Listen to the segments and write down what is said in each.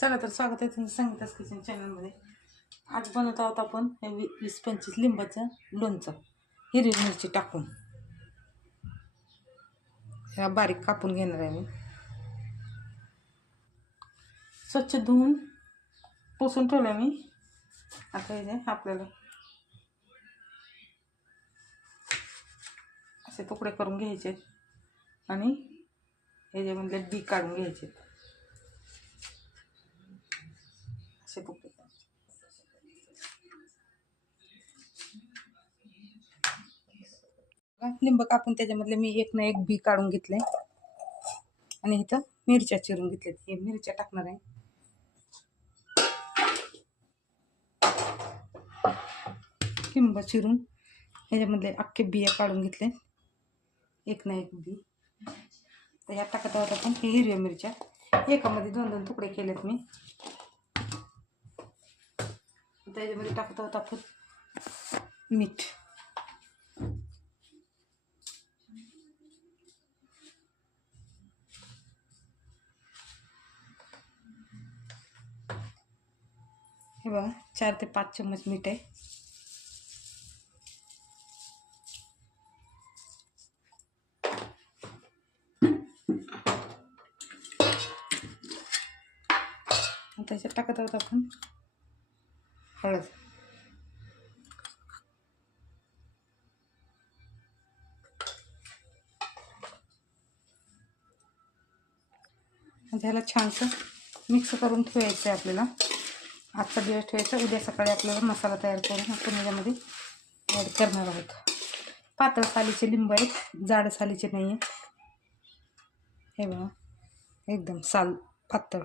चला तर स्वागत आहे तुम्ही संगीताच किचन चॅनलमध्ये. आज बनवत आहोत आपण हे वी वीस पंचवीस लिंबाचं लोणचं. हिरवी मिरची टाकून. ह्या बारीक कापून घेणार आहे मी. स्वच्छ धुवून पुसून ठेवलं मी. आता हे आपल्याला असे तुकडे करून घ्यायचे. आणि ह्याच्यामधले बी काढून घ्यायचे. असे तुकडे लिंब कापून त्याच्यामधले मी एक ना एक बी काढून घेतले. आणि इथं मिरच्या चिरून घेतल्यात हे मिरच्या टाकणार आहे. चिरून ह्याच्यामधले अख्खे बिया काढून घेतले एक ना एक बी. तर ह्यात टाकत आहोत आपण, हे हिरव्या मिरच्या. एकामध्ये दोन दोन तुकडे केलेत मी. त्याच्यामध्ये म्हणजे टाकत आहोत आपण. मीठ. हे बघा चार ते पाच चम्मच मीठ आहे. त्याच्यात टाकत आहोत आपण. हळद. ह्याला छानसं मिक्स करून ठेवायचं आहे आपल्याला. आजचा दिवस ठेवायचा उद्या सकाळी आपल्याला मसाला तयार करून आपण याच्यामध्ये ॲड करणार आहोत. पातळ सालीचे लिंब आहेत जाड सालीचे नाही आहे हे बघा एकदम साल पातळ.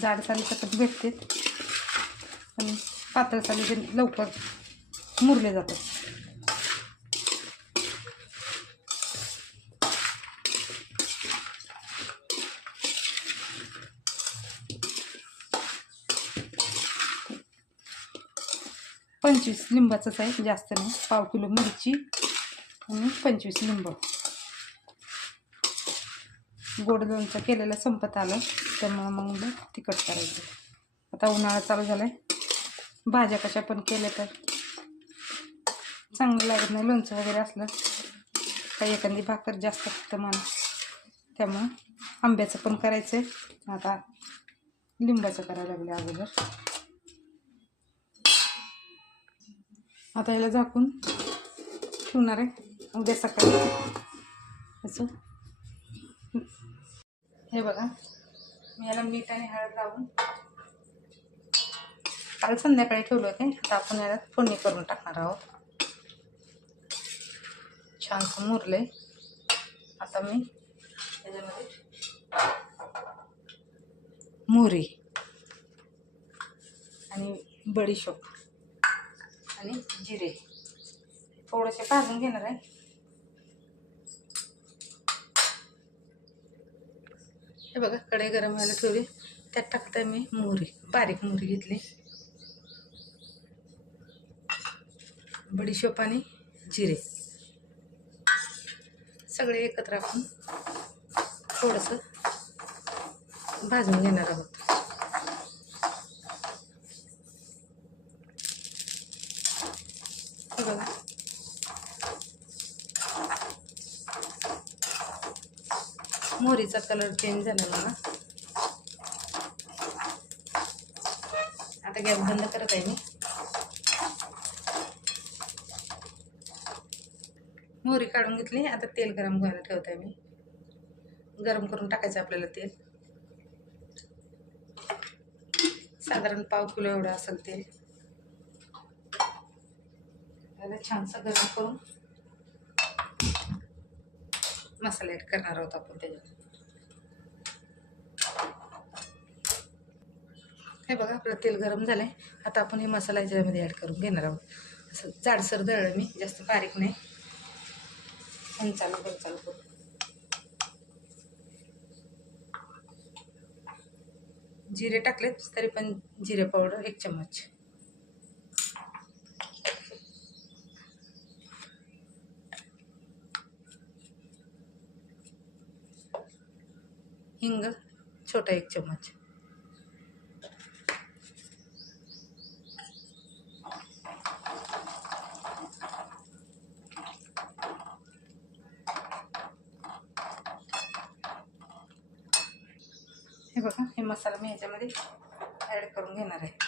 जाड सालीचं कधी भेटते. पण पातळ सालीचे लवकर मुरले जातात. पंचवीस लिंबाचंच आहे जास्त नाही. पाव किलो मिरची आणि पंचवीस लिंब. गोड लोणचं केलेलं संपत आलं त्यामुळं मग तिखट करायचं. आता उन्हाळा चालू झाला आहे भाज्या कशा पण केल्या तर. चांगलं लागत नाही लोणचं वगैरे असलं काही एखादी भाकर जास्त फक्त माणूस त्यामुळं आंब्याचं पण करायचं आहे आता लिंबाचं करायला लागले अगोदर. आता याला झाकून ठेवणार आहे. उद्या सकाळी. असं. हे बघा. मी याला मीठ आणि हळद लावून काल संध्याकाळी ठेवलं होते. आता आपण याला फोडणी करून टाकणार आहोत. छानसं मुरले आता मी त्याच्यामध्ये मोहरी आणि बडीशोप आणि जिरे थोडेसे भाजून घेणार आहे. हे बघा कढई गरम व्हायला ठेवली. त्यात टाकते मी मोहरी. बारीक मोहरी घेतली. बडीशोप आणि जिरे. सगळे एकत्र आपण थोडंसं भाजून घेणार आहोत. बघा. मोहरीचा कलर चेंज झाला ना आता गॅस बंद करत आहे मी. मोहरी काढून घेतली. आता तेल गरम व्हायला ठेवत आहे मी. गरम करून टाकायचं आपल्याला तेल. साधारण पाव किलो एवढं असेल तेल. त्याला छानसं गरम करून मसाला ॲड करणार आहोत आपण त्याच्यात. हे बघा आपलं तेल गरम झालं आहे आता आपण हे मसाला याच्यामध्ये ॲड करून घेणार आहोत. असं जाडसर दळलं मी जास्त बारीक नाही. पण चालू कर चालू कर. जिरे टाकलेत तरी पण जिरे पावडर एक चम्मच. हिंग छोटा एक चम्मच. हे बघा हे मसाला मी ह्याच्यामध्ये ॲड करून घेणार आहे.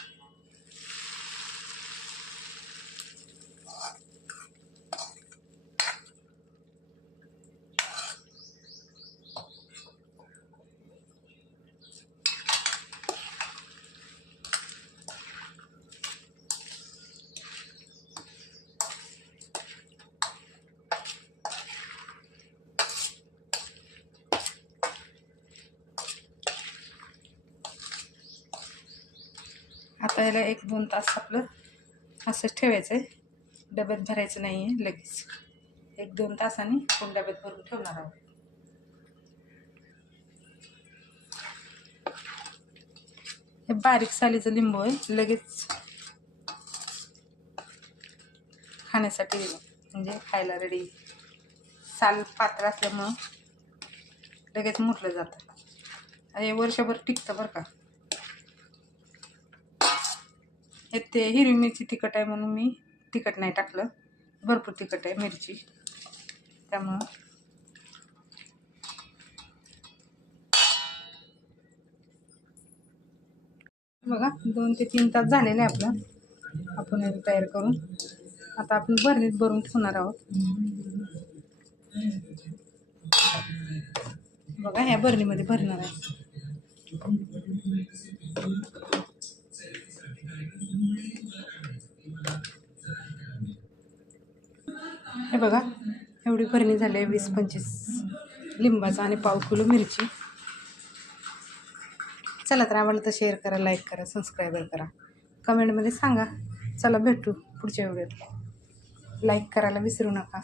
आता एक दोन तास आपलं असंच ठेवायचं आहे. डब्यात भरायचं नाही आहे लगेच. एक दोन तासाने आपण डब्यात भरून ठेवणार आहोत. हे बारीक सालीचं लिंबू आहे लगेच खाण्यासाठी म्हणजे खायला रेडी साल पात्र असल्यामुळं लगेच मुरलं जातं. आणि वर्षभर टिकतं बरं का. हे ते हिरवी मिरची तिखट आहे म्हणून मी तिखट नाही टाकलं. भरपूर तिखट आहे मिरची. त्यामुळं. बघा दोन ते तीन तास झालेले आहे आपलं. आपण तयार करून. आता आपण भरणीत भरून ठेवणार आहोत. बघा ह्या भरणीमध्ये भरणार आहे. हे बघा एवढी भरणी झाली आहे वीस पंचवीस लिंबाचा आणि पाव किलो मिरची. चला तर आम्हाला तर शेअर करा लाईक करा सबस्क्राईबर करा. कमेंटमध्ये सांगा. चला भेटू पुढच्या वेळेत लाईक करायला विसरू नका.